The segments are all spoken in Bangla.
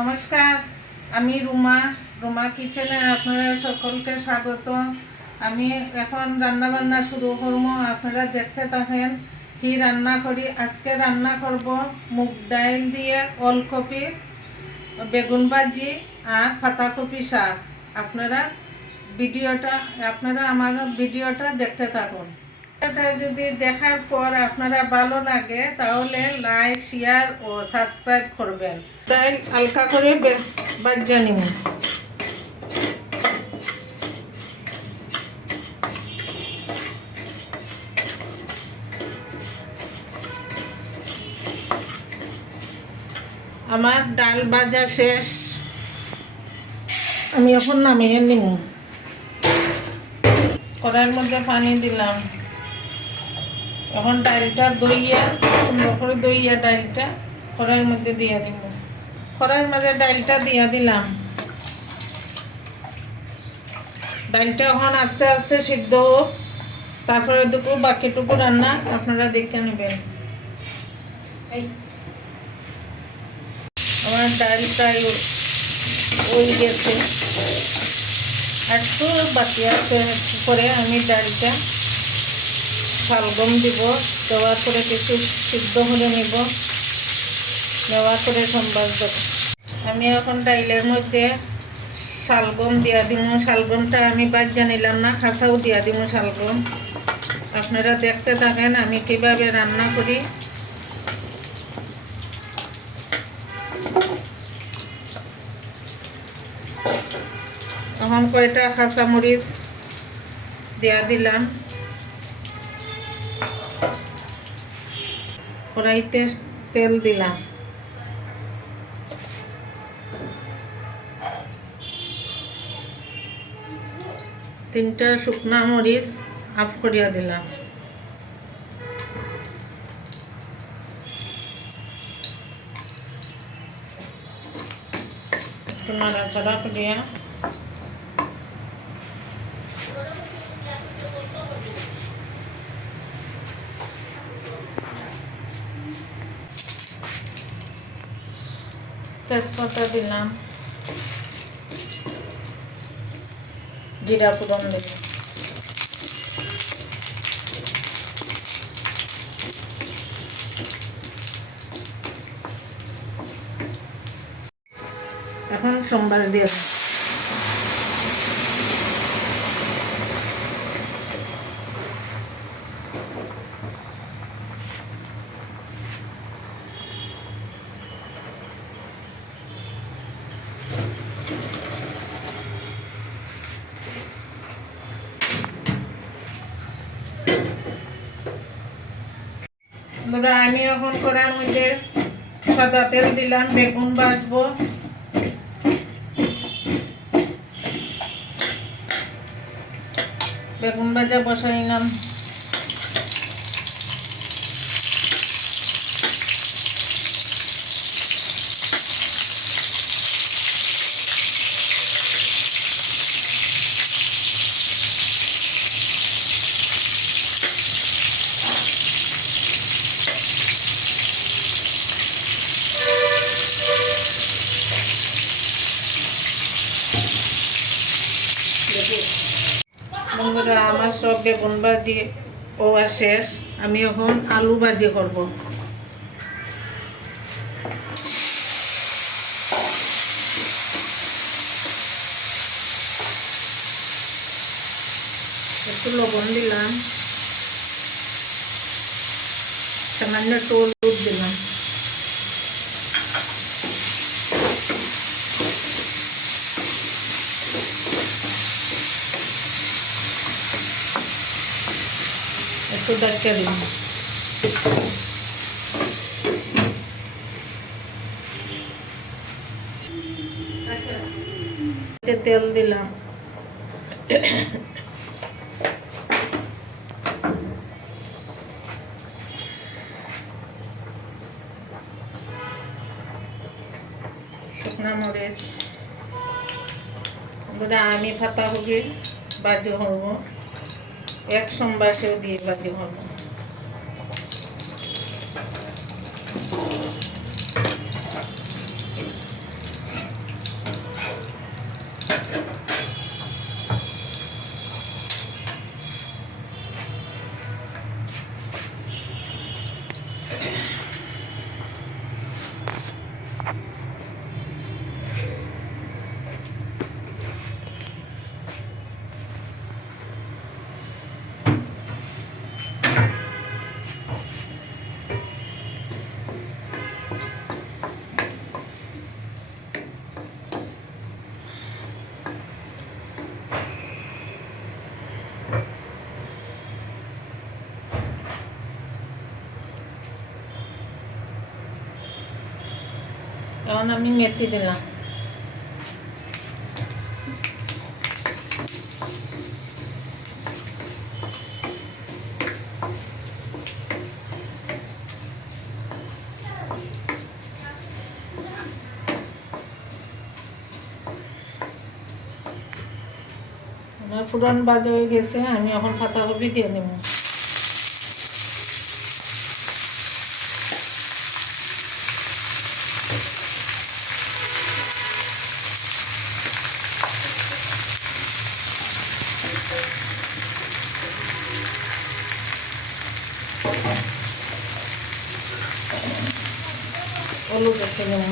নমস্কার, আমি রুমা কিচেনে আপনারা সকলকে স্বাগত। আমি এখন রান্নাবান্না শুরু করব, আপনারা দেখতে থাকেন কি রান্না করি। আজকে রান্না করব মুগ ডাল দিয়ে ওলকপি, বেগুন ভাজি আর পাতাকপি শাক। আপনারা আমার ভিডিওটা দেখতে থাকুন। এটা যদি দেখার পর আপনারা ভালো লাগে তাহলে লাইক, শেয়ার ও সাবস্ক্রাইব করবেন। ডাল হালকা করে ভাজা নিব। আমার ডাল ভাজা শেষ, আমি এখন নামিয়ে নিব। কড়াইয়ের মধ্যে পানি দিলাম। এখন ডালটা দইয়া সুন্দর করে ডালটা কড়াইয়ের মধ্যে দিয়ে দিব। কড়াইয়ের মধ্যে ডালটা দিয়ে দিলাম। ডালটা এখন আস্তে আস্তে সিদ্ধ হোক, তারপরে বাকিটুকু রান্না আপনারা দেখে নেবেন। আমার ডাল প্রায় হয়ে গেছে, একটু বাকি আছে। করে আমি ডালটা শালগম দিব, দেওয়ার পরে কিছু সিদ্ধ করে নিব, নেওয়ার পরে সম্বাদ দেব। আমি এখন ডাইলের মধ্যে শালগম দিয়া দিব। শালগমটা আমি বাজ্যা নিলাম না, খাসাও দিয়া দিব শালগম। আপনারা দেখতে থাকেন আমি কিভাবে রান্না করি। এখন কয়টা কাঁচামরিচ দিয়া দিলাম। কড়াইতে তেল দিলাম। তিনটা শুকনা মরিচ আফ করিয়া দিলাম। একটু নাড়াচাড়া করিয়া তেজপাতা দিলাম, জিরা ফোড়ন দিলাম। এখন সম্বার দিয়ে আমি এখন কড়ার মধ্যে সাদা তেল দিলাম। বেগুন ভাজবো। বেগুন ভাজা বসাইলাম। বন্ধুরা, আমার সব বেগুন ভাজি হওয়া শেষ। আমি এখন আলু ভাজি করব। একটু লবণ দিলাম, সামান্য একটু হলুদ দিলাম। একটু ডাক্কা দিলাম। তেল দিলাম। শুকনা মরিচ। আমি পাতাকপি ভাজি করব, এক সম্বাসেও দিয়ে ভাজি করব। এখন আমি মেথি দিলাম। আমার ফুরন ভাজা হয়ে গেছে, আমি এখন পাতাকপি দিয়ে দেব। হলুদ দেখে নেব,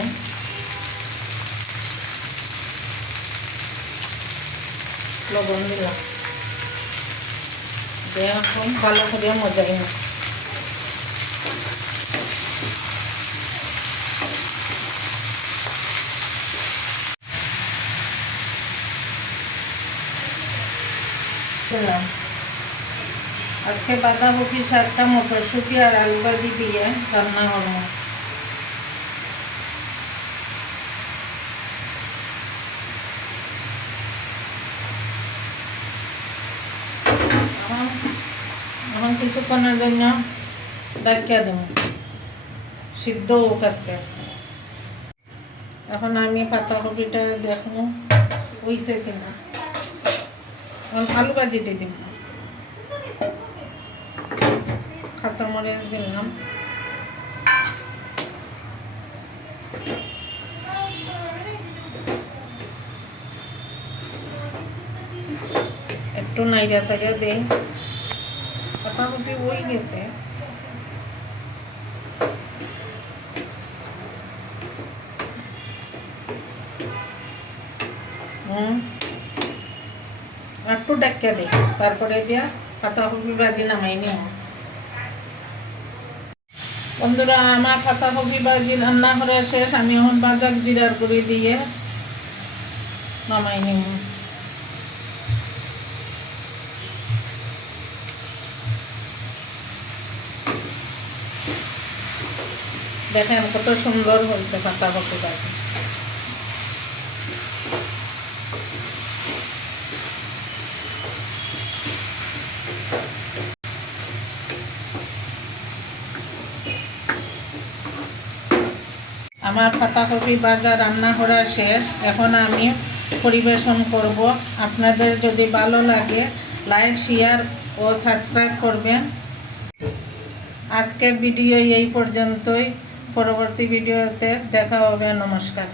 লবণ দিলাম, দিয়ে এখন ভালো করে মজাই না। আজকে বাঁধাকপি শাকটা মটরশুঁটি আর আলু ভাজি দিয়ে রান্না করব। এখন কিছুক্ষণের জন্য ডাকিয়ে দেব, সিদ্ধ হোক আস্তে আস্তে। এখন আমি পাতাকপিটা দেখবো হইছে কিনা। এখন আলু ভাজিটি দিব, কাঁচামরিচ দিলাম, একটু নাইড়া চাইড়া দেই। পাতাকপি হয়ে গেছে, একটু ডাকিয়ে দিই, তারপরে দিয়া পাতাকপি ভাজি নামাই নিব। বন্ধুরা, আমার পাতাকপি ভাজি রান্না করে শেষ, আমি এখন বাজার জিরার গুঁড়ি দিয়ে নামাই নিব। দেখেন কত সুন্দর হয়েছে পাতাকপি ভাজি। আমার পাতাকপি ভাজা রান্না করা শেষ, এখন আমি পরিবেশন করব। আপনাদের যদি ভালো লাগে লাইক, শেয়ার ও সাবস্ক্রাইব করবেন। আজকের ভিডিও এই পর্যন্তই, পরবর্তী ভিডিওতে দেখা হবে। নমস্কার।